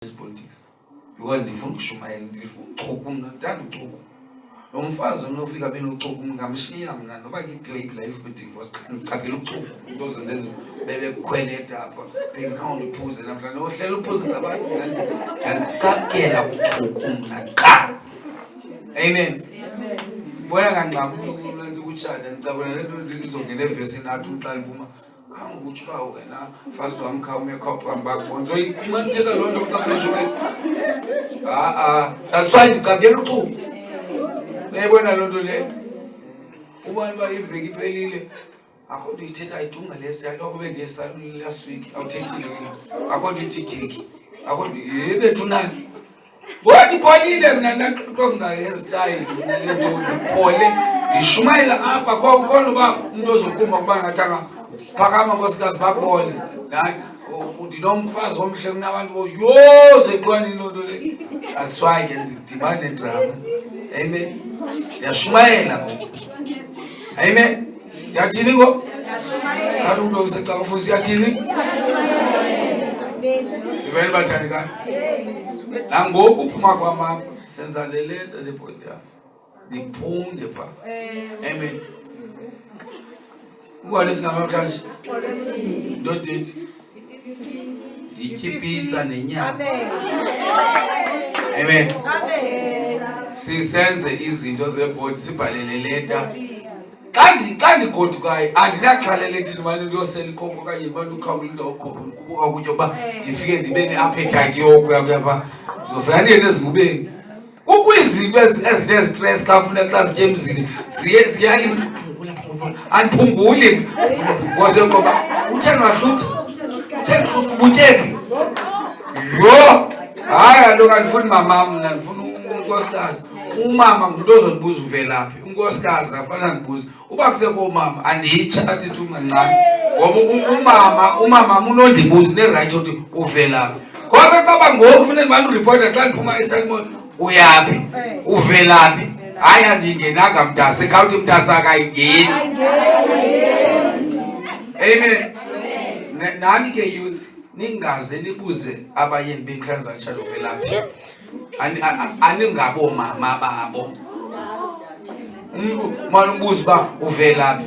politics because ndifuna ukushumayela ndifuna uchuku mna ndithanda uchuku lo mfazi onofika benochuku ngamshiya mna noba ke-grape life be-divorce xa ndicaphela uchuku into zendenza bebekukhweleta apha bendikhawundi uphuze namhlanje ohlela uphuze ngabantu ndandicapukela uchuku mna qa. Amen. Bona kanqabulenza ukutshata ndicabula le nto ndizizongena evesini athi uxa liphuma kangukutsho uba wena mfazi wam khawumekhawuhambakubona zoyiphuma ndithetha loo nto kafleshwe that's why ndicapukela uchuku. Uyayibona loo nto leyo ubani uba iveki iphelile akho nto ithetha ayidunga lesta loko bengesaluni last week awuthethile wena akho nto ithitheki akho nto bethu nani bona ipholile mna ntozinga-hestise ndipole ndishumayela apha khona uba umntu ozoquma kuba ngathanga phakama nkosikazi bakubone ndinomfazi omhle kunabantu yo zeqwanini loo nto le that's why ke ndidibane nedrama. Amen. Ndiyashumayela. Amen. Ndiyathini ngo? Kanti umntu osecaca futhi uyathini? Sibeni bathandikayo. Nangoku uphuma kwamapha senza le leta lebhodi yam ndiphunge pha. Amen. Ungale singamamhlanje ndodethi nditye ipitsa nenyama. Amen. Sisenze izinto zebhodi sibhalele leta xa ndigodukayo andinaxhalela ethini mani ndiyosela ikhoko okanye mani ukhawulinda ukhoko kubuka kutyo uba ndifike ndibe ne-appetite yokuya kuyapha ndizofika ndiye nezingubeni ukwizinto ezinestress xa kufuneka xa zitye emzini andiphunguli ngoba utheni wahlutha ubutyeki yho hayi kaloku andifuni mamam mna ndifuna unkosikazi. Umama ngumntu ozokubuza uvelaphi, unkosikazi afana ndibuza uba kusekho umama anditsha athi ungancane ngoba umama unondibuza ne-right yokuthi uvelaphi. Kodwa xa uba ngoku kufuneka ndibani uripota xa ndiphuma esalimoni uyaphi uvelaphi hayi andingenanga mntasa ekhawuthi mntasa akayingeni. Amen. Nani ke youth ningaze nibuze abayeni bemhlanje zatshalo uvelaphi aningabo mama babo. Manje umbuzo ba uvelaphi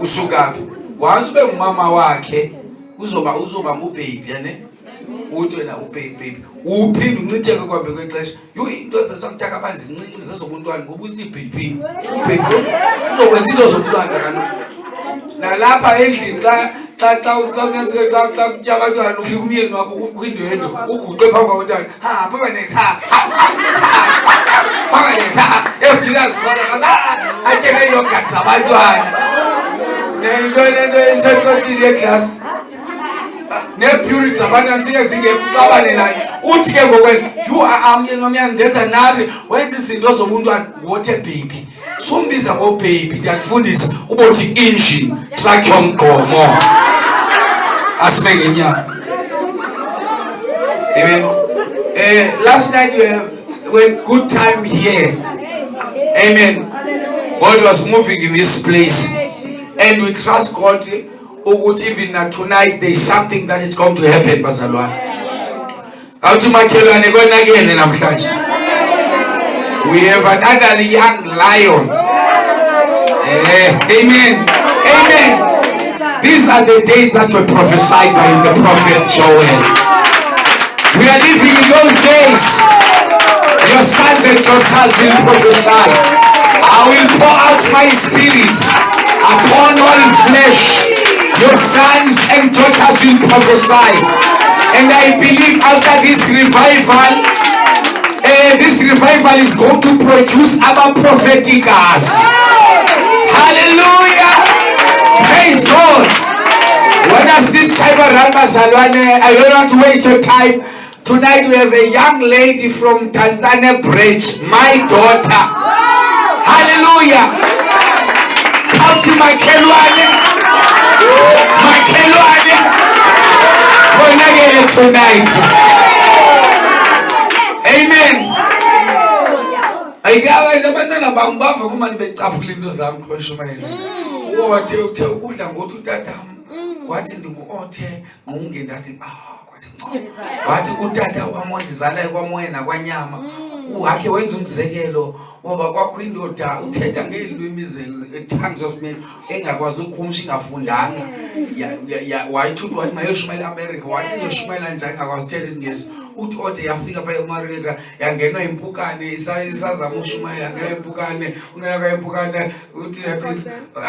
usukaphi wazi ube umama wakhe uzoba ngubaby yane uthi wena ubaby uphinde uncitheke kwambe kwexesha into zesakutaka abanzi incinci zezobuntwana ngoba uthi baby uzokwenza into zobuntwana kanti nalapha endlini xa kutya abantwana ufika umyeni wakho kwindwendo uguqe phambi kwabantwana phaba netha phaba netha ezinazithwala atyele yogathi zabantwana nento isetotile eklasi ne-purity zabantwana fike zingekuxabane naye uthi ke ngokwena myeni wamyani ndenza nari wenza izinto zobuntwana ngothe baby sumbiza ngobaby ndiyakufundisa ubothi engine truck yomgqomo asime ngenyama. Amen. Last night we had good time here. Amen. God was moving in this place and we trust God even tonight there is something that is going to happen. We have another young lion. Amen. Amen. These are the days that were prophesied by the prophet Joel. We are living in those days. Your sons and daughters will prophesy. I will pour out my spirit upon all flesh. Your sons and daughters will prophesy. And I believe after this revival is going to produce our prophetic us. Hallelujah. Praise God. When us this time around Salwane, I don't want to waste your time. Tonight we have a young lady from Tanzania Bridge, my daughter. Hallelujah. Come to my Kelwane. My Kelwane. Tonight. Amen. Ayikawa nabantwana bambava kuma nibecaphula into zami kubashumayela. Wathe ukudla ngothi utatam wathi ndingu-othe Ngqunge ndathi wathi utata wam ondizalayo kwamoya nakwanyama uhakhe wenza umzekelo ngoba kwakho indoda uthetha ngeelwimi tongues of men engakwazi ukukhumsha ingafundanga wayithi wathi mayoshumayela eAmerica wathi izoshumayela njani engakwazi uthetha isingesi uthi ode yafika phaa eAmerica yangenwa impukane isazama ushumayela yangenwa impukane ungenwa impukane uthi yathi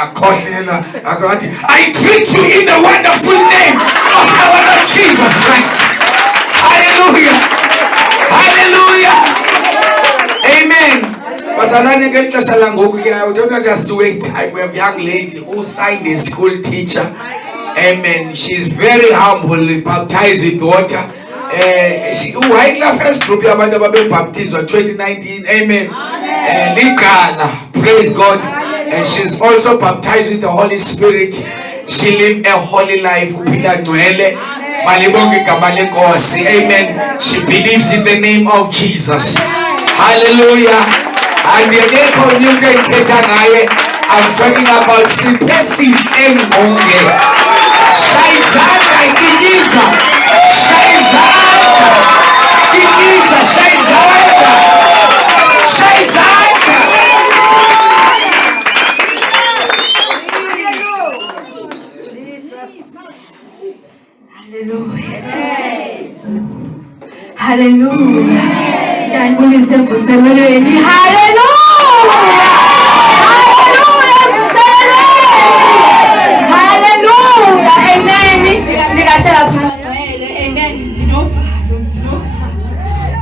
akhohlela akathi I greet you in the wonderful name of our Lord Jesus Christ. Hallelujah. Hallelujah. Amen. Basalane ngexesha langoku ke I don't want us to waste time. We have a young lady who signed a school teacher. Amen. She's very humble, baptized with water. White la first group yabantu ababebaptizwa 2019. Amen. Ligala. Praise God. And she's also baptized with the Holy Spirit. She lived a holy life. Uphila ngcwele. Malibonge igama lenkosi. Amen. She believes in the name of Jesus. Hallelujah. And yekho nyuke ithetha ngaye. I'm talking about Sihle Ngqunge. Shayizandla ikinyisa. Shayizandla. Ikinyisa shayizandla. Shayizandla. Hallelujah. Hallelujah. Janibulise mvuselelweni. Hallelujah. Hallelujah. Hallelujah. Amen. Nikasela phakathi. Amen. Ndinovalo.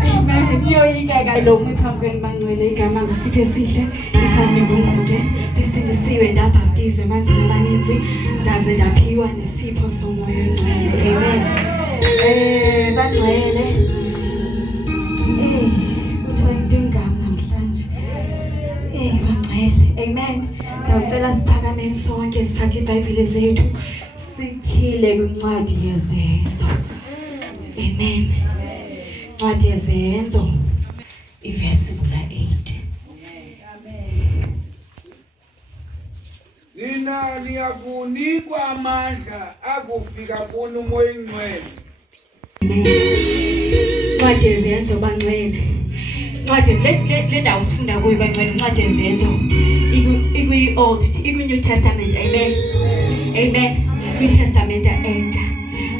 Amen. Iyoyikeka lo mthambweni bangcwele igama ngosiphe sihle ifane ngqunge besindisiwe ndabhaptize emanzini amaninzi ndaze ndaphiwa nesipho somoya ongcwele. Amen. Bangcwele. Kuthiwa into ingam namhlanje. Bangcwele. Amen. Ngicela siphakameni sonke sithathe iBhayibhile zethu sityhile kwincwadi yezenzo. Amen. Incwadi yezenzo ivesi 8. Nina niyakunikwa amandla akufika kuno umoya ongcwele. Incwadi yezenzo bangcwele. Incwadi le ndawo sifunda kuyo bangcwele incwadi yezenzo ikwi-Old ikwi-New Testament. Amen. Amen. New Testament entsha.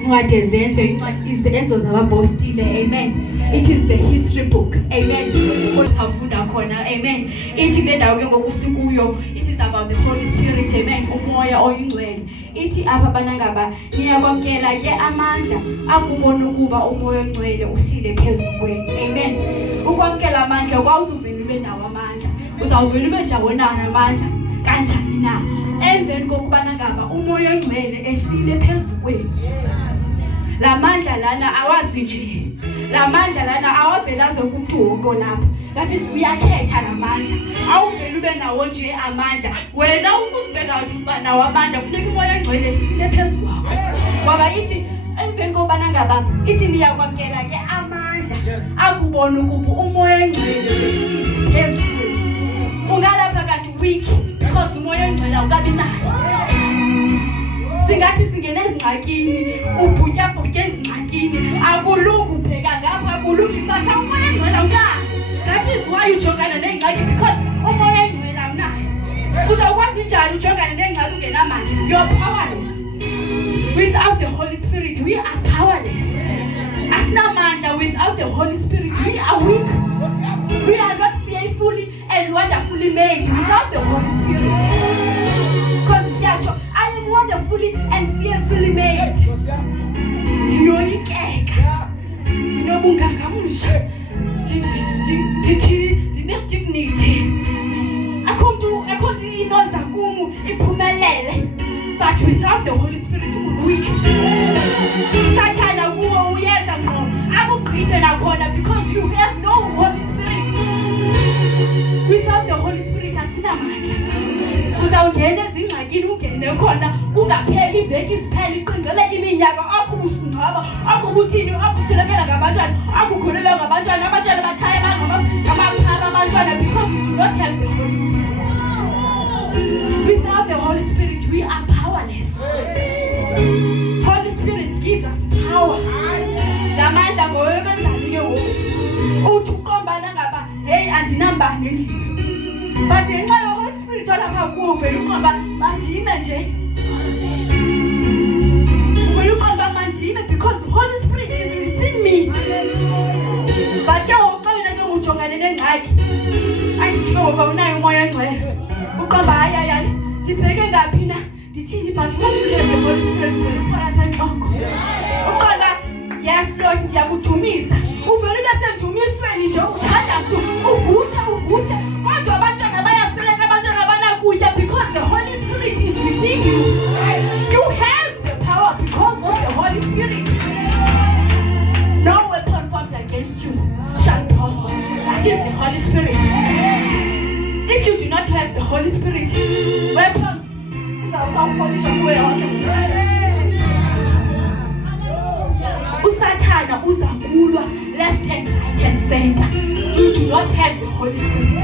Incwadi yezenzo incwadi izenzo zabapostile. Amen. It is the history book. Amen. Safunda khona. Amen. Ithi le ndawo ke ngokusikuyo it is about the Holy Spirit. Amen. Umoya oyingcwele. Ithi apha banangaba niyakwamkela ke amandla akubona ukuba umoya ongcwele uhlile phezulu kwenu. Amen. Ukwamkela amandla kwawuzuvela ube nawo amandla. Uzawuvela ube njawona amandla kanjani na? Emveni kokuba nangaba umoya ongcwele ehlile phezulu kwenu. La mandla lana awazi nje. La mandla lana awavela zokumuntu wonke lapha. That is uyakhetha la mandla. Awuvela ube nawo nje amandla. Wena ukuzibeka ukuba nawo amandla kufuneka umoya ongcwele ehlile phezulu kwakho. Ngoba ithi emveni kokuba nangaba ithi niyakwamkela ke amandla akubona ukuba umoya ongcwele phezulu. Ungalapha kanti weak because umoya ongcwele awukabi nayo. Singathi singene ezingxakini ubhutya ezingxakini akulungu ubheka ngapha akulungu but umoya ongcwele awunayo. That is why ujongana neengxaki because umoya ongcwele awunayo. Uzawukwazi njani ujongana neengxaki ungenamandla? You are powerless. Without the Holy Spirit we are powerless. Asinamandla. Without the Holy Spirit we are weak. We are not fearfully and wonderfully made without the Holy Spirit. Because I am wonderfully and fearfully made. Ndinoyikeka. Ndinobungangamusha. Ndine-dignity. Akho nto inoza kumu iphumelele. But without the Holy Spirit we're weak. Sathana kuwo uyeza ngqo akugqithe nakhona because you have no Holy Spirit. Without the Holy Spirit asinamandla. Uzawungena ezingxakini ungene khona ungapheli iveki isiphela iqingeleke iminyaka akubusungcwaba akubuthini akusulekela ngabantwana akukhulela ngabantwana abantwana batshaya ngamaphara abantwana because we do not have the Holy Spirit. Without the Holy Spirit we are powerless. Holy Spirit gives us power. uqombana ngapha hey andinambane endlini but ngenxa yoHoly Spirit olapha kuve uqomba mandime nje uvela uqomba mandime because the Holy Spirit is within me but ke uqabela ke ujongane nengxaki andithi ngoba unayo umoya ongcwele uqomba hayi ndibheke ngaphi na ndithini but wonke the Holy Spirit uvela phakathi enhloko uqonda yes Lord ndiyakudumisa uvela besendumisweni nje ukuthandaza uvutha kodwa abantwana bayasweleka abantwana banakutya because the Holy Spirit is within you. You have the power because of the Holy Spirit. No weapon formed against you shall prosper. That is the Holy Spirit. If you do not have the Holy Spirit, weapons usathana uzakulwa left and right and center. You do not have the Holy Spirit.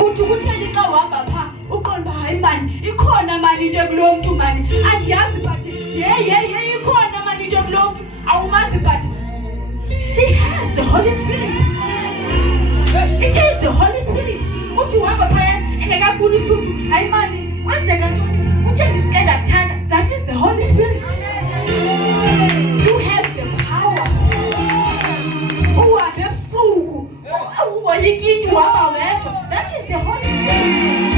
Uthi kutheni xa uhamba pha uqonda hayi mani ikhona mani into kulo muntu mani andiyazi but hey ikhona mani into kulo muntu awumazi but she has the Holy Spirit. It is the Holy Spirit. Uthi uhamba phaya engekabulisa umuntu hayi mani kwenzeka ntoni uthe ndisikeda kuthanda. That is the Holy Spirit. You have the power. Uhambe ebusuku ungoyikindi uhamba wedwa. That is the Holy Spirit.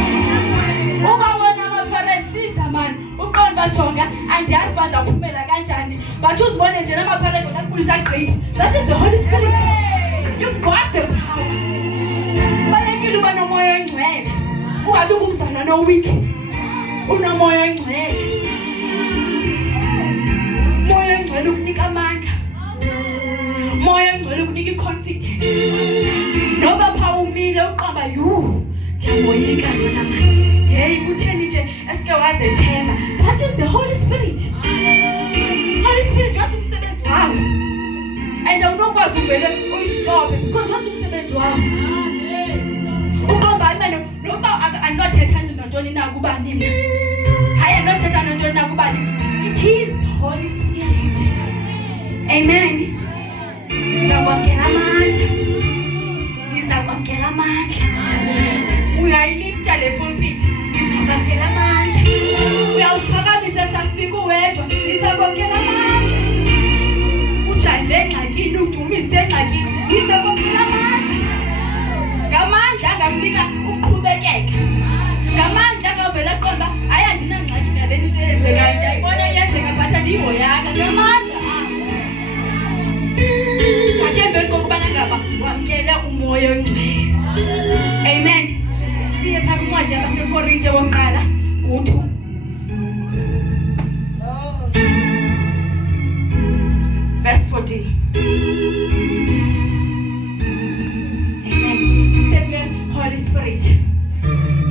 Ubabona amaparesisa man uqonda bajonga andiyazi bazaphumela kanjani but uzibone nje namaparego nakubulisa gqithi. That is the Holy Spirit. You've got the power. Balekile uba nomoya ongcwele ungabi ngumzana no-weak unomoya ongcwele. Moya ongcwele ukunika amandla, moya ongcwele ukunika i-confidence noba pha umile uqamba ndiyamoyika lona mani hey kutheni nje esike wazethemba. That is the Holy Spirit. Holy Spirit wathi umsebenzi wawo and awunokwazi uvele uyistophe because wathi umsebenzi wawo uqamba imene noba anothetha nantoni na kubani mina hayi anothetha nantoni na kubani. It is the Holy Spirit. Amen. Ngizakwamkela amandla uyayilifta le pulpit ngizakwamkela amandla uyawuphakamisa sasifika uwedwa ngizakwamkela amandla ujayele engxakini udumise engxakini ngizakwamkela amandla ngamandla angakunika ukuqhubekeka ngamandla angavela qonda hayi andinangxaki naleni into eyenzekayo ndiyayibona iyenzeka but andiyihoyanga ngamandla athi emveni kokubana ngaba wamkele umoya ongcwele. Amen. Siye phaa kwincwadi yabasekorinte wokuqala ku-2 verse 14. Amen. Siye Holy Spirit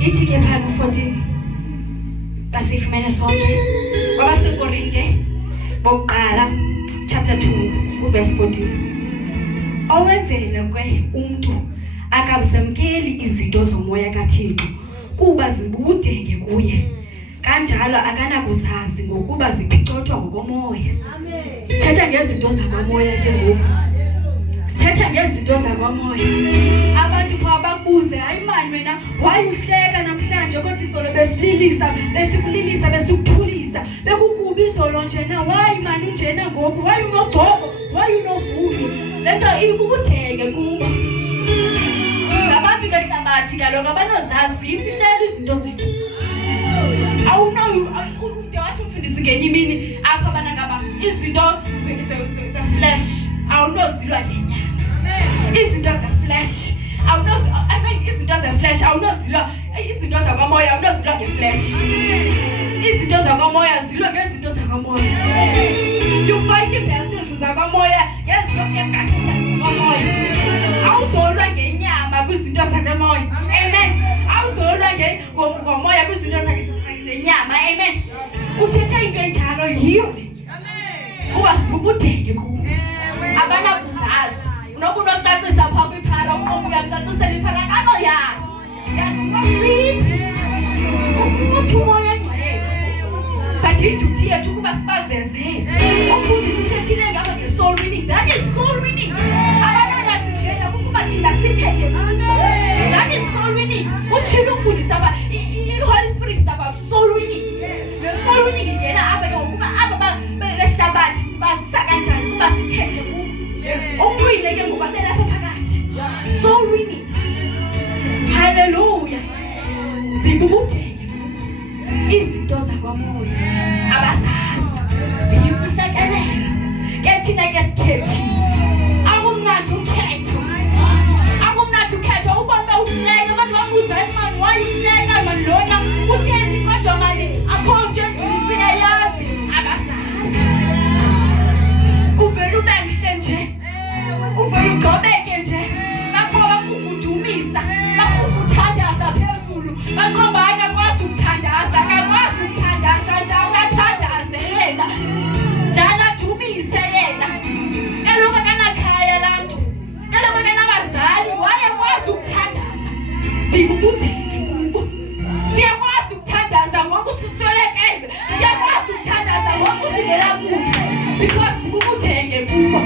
ithi ke phaa ku-14 basifumene sonke kwabasekorinte bokuqala chapter 2 verse 14. Owemvelo kwe umuntu akazamkeli izinto zomoya kaThixo kuba zibudenge kuye kanjalo akanakuzazi ngokuba ziphicothwa ngokomoya. Amen. Sithetha ngezinto zakwamoya ke ngoku. Sithetha ngezinto zakwamoya. Abantu pha bakubuze hayi mani wena wayuhleka namhlanje kodwa izolo besikulilisa besikuthulisa bekukubi izolo njena hayi mani njena ngoku wayunogcobo wayunovuyo lento ibubudenge kuba abantu behlabathi kaloku abanozazi imfihlelo izinto zethu. Awunowathi umfundisi ngenye imini apha abana ngaba izinto ze-flesh awunozilwa ngenyama. Izinto ze-flesh izinto ze-flesh awunozilwa. Izinto zakwamoya awunozilwa nge-flesh. Izinto zakwamoya zilwa ngezinto zakwamoya. You fight battles zakwamoya ngezinto zakwamoya. Awuzolwa ngenyama kwizinto zakwamoya. Amen. Awuzolwa ngomoya kwizinto zenyama. Amen. Uthetha into enjalo yiyo kuba zibudenge kubo abanakuzazi unoba unocacisa phaa kwiphara uqobo uyamcacisela iphara kanoyazi yasithi uthi umoya ongcwele but iduty yethu ukuba sibavezele umfundisi uthethile ngapha nge-soul winning. That is soul winning. Abanoyazi njena ukuba thina sithi Sibubudeke izinto zakwamoya abazazi ziyimfihlakelelo ke thina ke sikhethi akumnandi ukhetho ubona uhleka abantu babuza imali wayihleka malona utheni kodwa mali akho into endlisiya yazi abazazi uvela ubenhle nje uvela ugcobeke nje bakhoba ukuvudumisa bakuvuthandaza phezulu bakhoba akakwazi ukuthandaza njalo ungathandaze yena njalo adumise yena kaloku akanakhaya lantu kaloku akanabazali wayekwazi ukuthandaza sibubudeke kubo siyakwazi ukuthandaza ngoku siswelekele siyakwazi ukuthandaza ngoku singela kude because sibubudeke kubo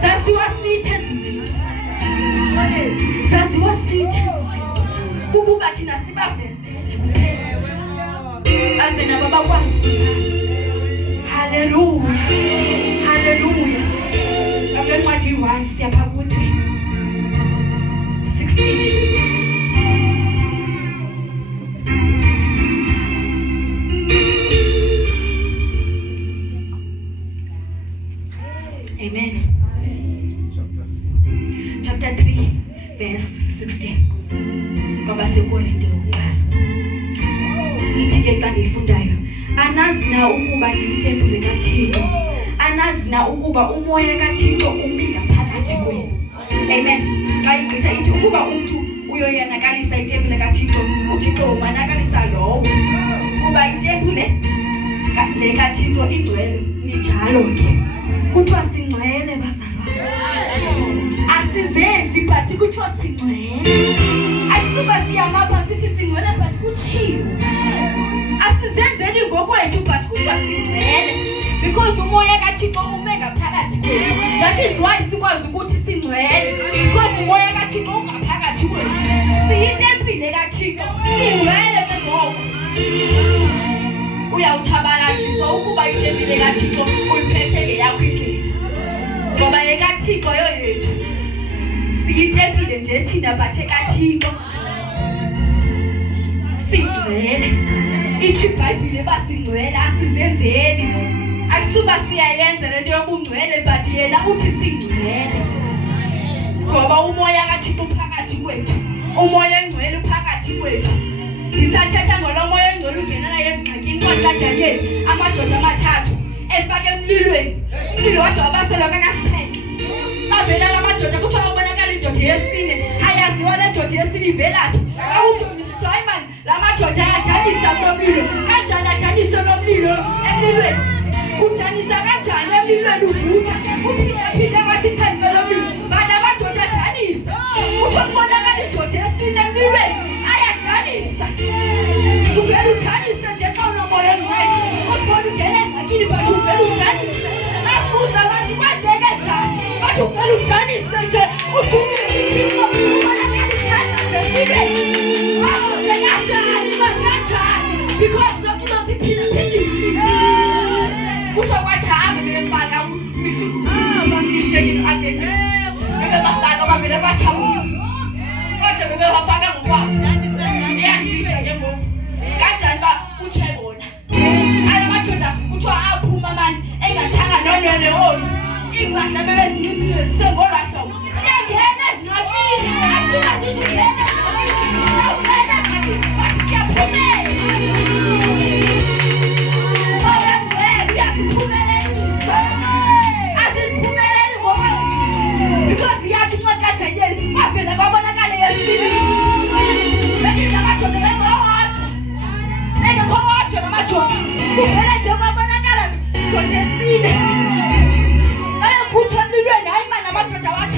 sasiwasithe zizinto ukuba thina sibavezele kuphela aze nabo bakwazi ukuzazi. Hallelujah Ngqunge 1 siyapha ku-3 16. Amen. Chapter 3 verse 16. Ngoba sekorinte oqala. Ithi ke xa ndiyifundayo, anazi na ukuba niyitempile kaThixo, anazi na ukuba umoya kaThixo umi ngaphakathi kwenu. Amen. Xa igqitha ithi ukuba umntu uyoyanakalisa itempile kaThixo, uThixo umanakalisa lowo. Kuba itempile le kaThixo igcwele ninjalo ke. Kuthiwa singcwele bazalwane. Asizenzi but kuthiwa singcwele. Ayisuba siyamapha sithi singcwele but kutshiwo. Asizenzeli ngokwethu but kuthiwa singcwele because umoya kaThixo ume ngaphakathi kwethu. That is why sikwazi ukuthi singcwele because umoya kaThixo ungaphakathi kwethu. Siyitempile kaThixo, singcwele ke ngoku. Uyawuchabalalisa ukuba itempile kaThixo uyiphethe ngeyakho indlela. Ngoba ekaThixo yoyethu siyitempile nje thina but ekaThixo singcwele. Ithi iBhayibhile basingcwele asizenzeli. Akusuba siyayenza lento yobungcwele but yena uthi singcwele. Ngoba umoya kaThixo uphakathi kwethu. Umoya engcwele uphakathi kwethu. Ndisathetha ngolo moya engcwele ungenana ezingxakini kaDanyeli amadoda amathathu efake emlilweni. Umlilo wade wabaselwa kakasiphenye. Bavela la madoda kuthiwa babonakala indoda yesine. Ayaziwa le ndoda yesine ivelaphi. Awujongisa Simon la madoda ayadanisa nomlilo. Kanjani adanisa nomlilo emlilweni? Udanisa kanjani emlilweni uvutha? Uphinda kwasiphenye nomlilo. Bana madoda adanisa. Kuthiwa kubonakala indoda yesine emlilweni. Ayadanisa. Uvela udanisa nje xa unomoya engcwele. Ukubona ungena engxakini but uvela udanisa. Abuza abantu kwenzeke njani? But uvela udanisa nje. Udumise uThixo. Ubonakala uthandaze empilweni. Abuze kanjani? Kanjani? Because lokhu uzoziphila-philile. Kuthiwa kwaJabe befaka bamishekile abeni. Bebebafaka bavele bachabuka. Kodwa bebebafaka ngokwabo. Iyangipitha ke ngoku. Kanjani ba utshe bona? Madoda kuthiwa aphuma manje engathanga nonwele olu. Impahla bebezincipile zisengolwa hlobo. Siyangena ezingxakini. Asuka zizungena. Sawungena ngani? Bathi siyaphumela. Moya ngcwele uyasiphumelelisa. Asiziphumeleli ngokwethu. Because yathi xa kaDanyeli kwavela kwabonakala yesine. Bengiza madoda engekho wadwa namadoda. Uvela nje kwabonakala ndoda esine. Ayekhutshwa emlilweni hayi manje amadoda wathi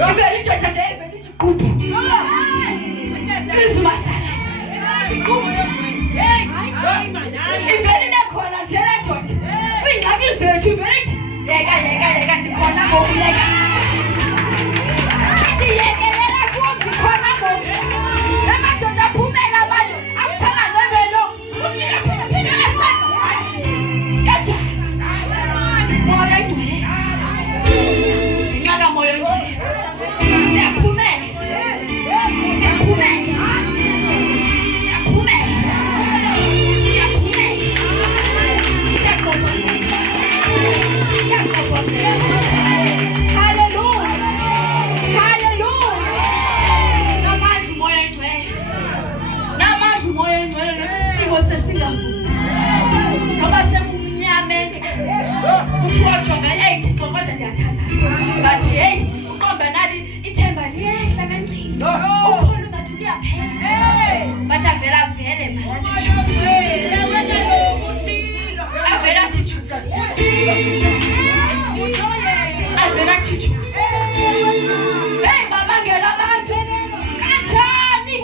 Ivele indoda nje ivele iquphu. Izubasala. Ivele bekhona nje le ndoda. Uyingxaki zethu ivele ithi yeka ndikhona ngokuyeka. Ithi yekelela kuwo ndikhona ngoku. Amadoda aphumela abantu akuthanga nevelo. Umnina phela asithatha. Kanjani? Moya ingcwele. Inxaka moya ingcwele. Siyaphumela. But hey, uqomba nali ithemba liyehla kancane. Ukhona ngathi liyaphela. But avela vele manje. Avela thichu. Avela thichu. Hey baba ngela abantu. Kanjani.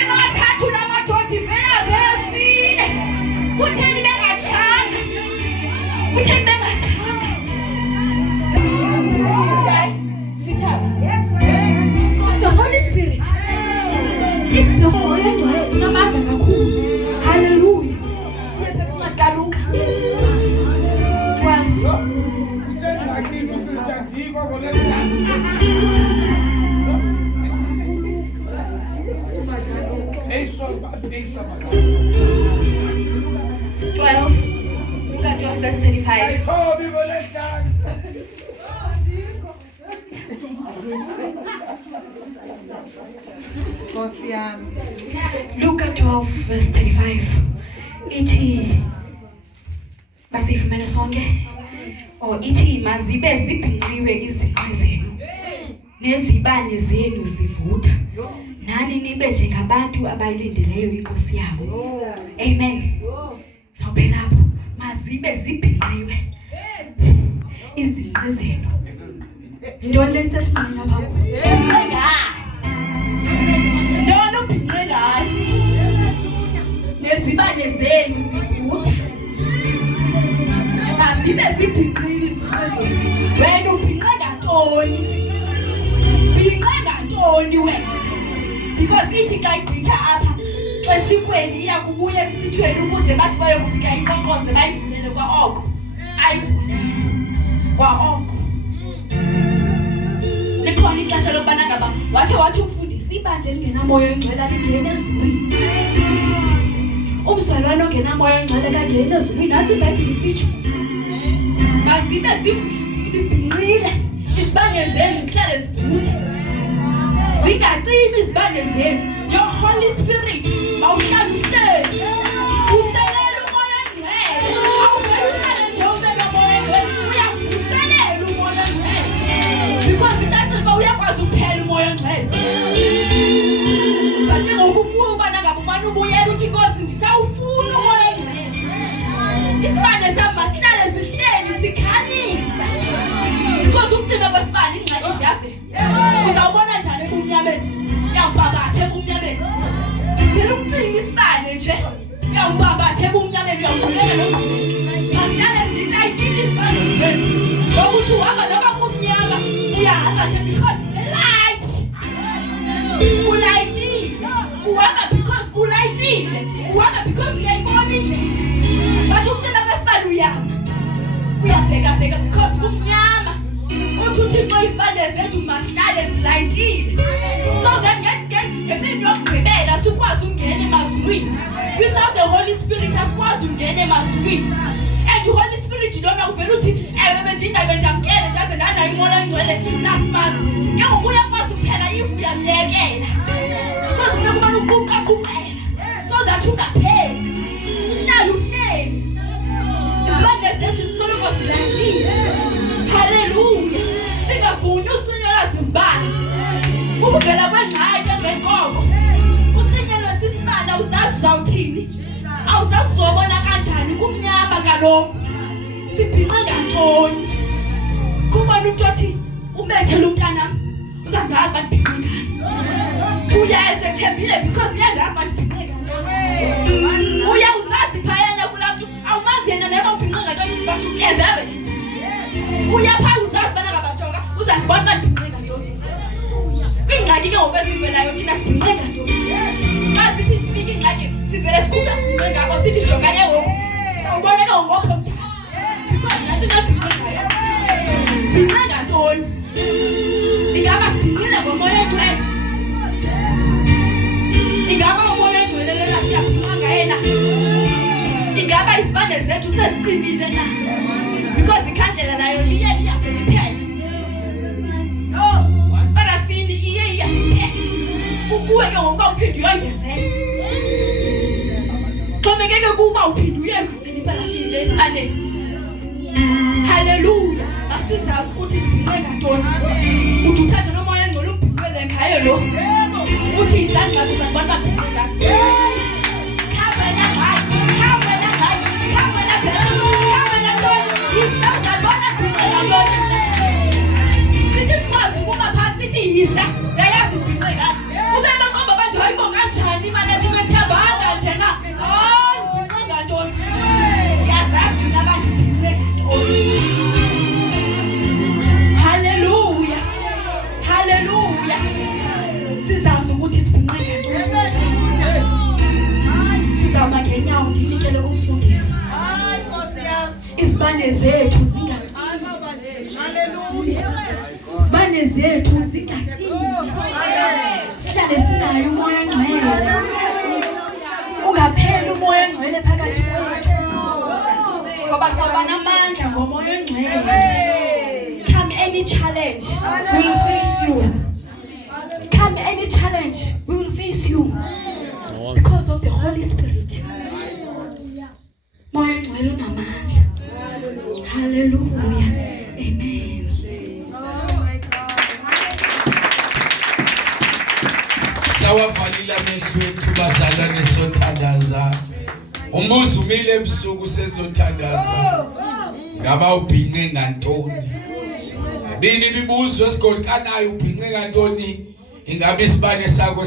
Emathathu lamadodi vela besine. Kutheni bengachanga? The Holy Spirit. If the Holy Spirit namandla kakhulu. Hallelujah. Siyephe kuncwadi Luka 12. Usengakini usister Diko ngolela. 12. Luka 12 verse 35. Tobi ngolela. Luka 12 verse 35. Ithi basifumene sonke. Ithi mazibe zibhinqiwe izinqe zenu. Nezibane zenu zivutha. Nani nibe njengabantu abayilindeleyo inkosi yabo. Amen. Sawuphela lapho. Mazibe zibhinqiwe izinqe zenu. Into lesesimini lapha. Ndono ubhinqe ngayo. Nezibane zenu zivutha. Mazibe zibhinqiwe izinqe zenu. Wena ubhinqe ngantoni? Bhinqe ngantoni wena? Because ithi xa igqitha apha xeshikweni iya kubuya emsithweni ukuze bathi bayokufika iqoqoze bayivulele kwaoko. Ayivulele kwaoko. Likhona ixesha lokubana ngaba wakhe wathi ufundisa ibandla elingenamoya oyingcwele lingene ezulwini. Umzalwane ongenamoya oyingcwele kangene ezulwini. Nathi iBhayibhile isitsho. Mazibe zibhinqile izibane zenu zihlale zivutha. Zingacimi izibane zenu. Your Holy Spirit mawuhlala uhlele. Uselela umoya ongcwele. Awuvele uhlale nje ube nomoya ongcwele. Uyavuselela umoya ongcwele. Because that's uba uyakwazi ukuphela umoya ongcwele. But ke ngoku kuba nangaba umane ubuyela uthi Nkosi ndisawufuna umoya ongcwele. Isibane sami masihlale sihleli sikhanyisa. Because ukucima kwesibane ingxaki ziyavela. Uzawubona njani ebumnyameni? Uyawubhambatha ebumnyameni. Ngena ukucima isibane nje. Uyawubhambatha ebumnyameni uyawuqhubeka noqhubeka. Masihlale silayitile isibane. Ngoba uthi uhamba noba kumnyama uyahamba nje because the light. Ulayitile. Uhamba because ulayitile. Uhamba because uyayibona indlela. But ukucima kwesibane uyahamba. Uyabheka because kumnyama. Uthixo izibane zethu mahlale zilayitile. So that ngemini yokugqibela sikwazi ungena emazulwini. Without the Holy Spirit asikwazi ungena emazulwini. And the Holy Spirit lona uvela uthi ewe bendingabe ndamkele ndaze ndanayo umoya ongcwele last month. Ke ngoku uyakwazi kuphela if uyamyekela. Because ufuna ukubana uquqaqhuqela so that ungapheli. Uhlale uhleli. Izibane zethu zisoloko zilayitile. Hallelujah. Singafuni ucinyelwa sisibane. Ukuvela kwengxaki engenkoko. Ucinyelwa sisibane awuzazi uzawuthini. Awuzazi uzobona kanjani kumnyama kaloku. sibhinqe ngantoni kubona umuntu othi ubethele umntanami uzangazi bandibhinqe ngani uyaze ethembile because uyangazi bandibhinqe ngani uyawuzazi phayana kulapho awumazi yena noma ubhinqe ngantoni bathi uthembe uyapha uzazi bana ngabajonga uzandibona bandibhinqe ngantoni kwingxaki ke ngokwezivelayo thina sibhinqe ngantoni xa sithi sifike ingxaki sivele sikhuphe sibhinqe ngako sithi jonga ke ngoku awuboneke ngokho mthana nathi nabhinqe ngayo sibhinqe ngantoni ingaba sibhinqile ngomoya engcwele ingaba umoya engcwele lona siyabhinqa ngayena ingaba izibane zethu sezicimile na because ikhandlela nayo liphela parafini iye ukuwe ke ngokuba uphinde uyongezela xhomekeke kuba uphinde uyongezela iparafini lesifanele haleluya asizazi ukuthi sibhinqe ngantoni uthi uthathe nomoya engcwele ubhinqele ngayo lo uthi izangxaki uzanibona babhinqe ngani khamwena ngxaki khamwena phela khamwena ntoni izazanibona bhinqe ngantoni sithi sikwazi ukuba phasi sithi yisa yayazi bhinqe ngani ube beqoba bantu hayibo kanjani mane nimethembanga njena hayi bhinqe ngantoni yazazi nabantu bhinqe ngantoni haleluya haleluya sizazi ukuthi sibhinqe ngantoni sizama ngenyawo ndinikele umfundisi izibane zethu zingacimi izibane zethu zingacimi sihlale sinayo umoya engcwele ungapheli umoya engcwele phakathi kwethu ngoba sawuba namandla ngomoya engcwele come any challenge we will face you come any challenge we will face you because of the Holy Spirit moya engcwele unamandla hallelujah amen sawavalila amehlo ethu bazalwane sothandaza umbuzo umile ebusuku sezothandaza ngaba ubhinqe ngantoni bini bibuzo esigolikanayo ubhinqe ngantoni ingabe isibane sakho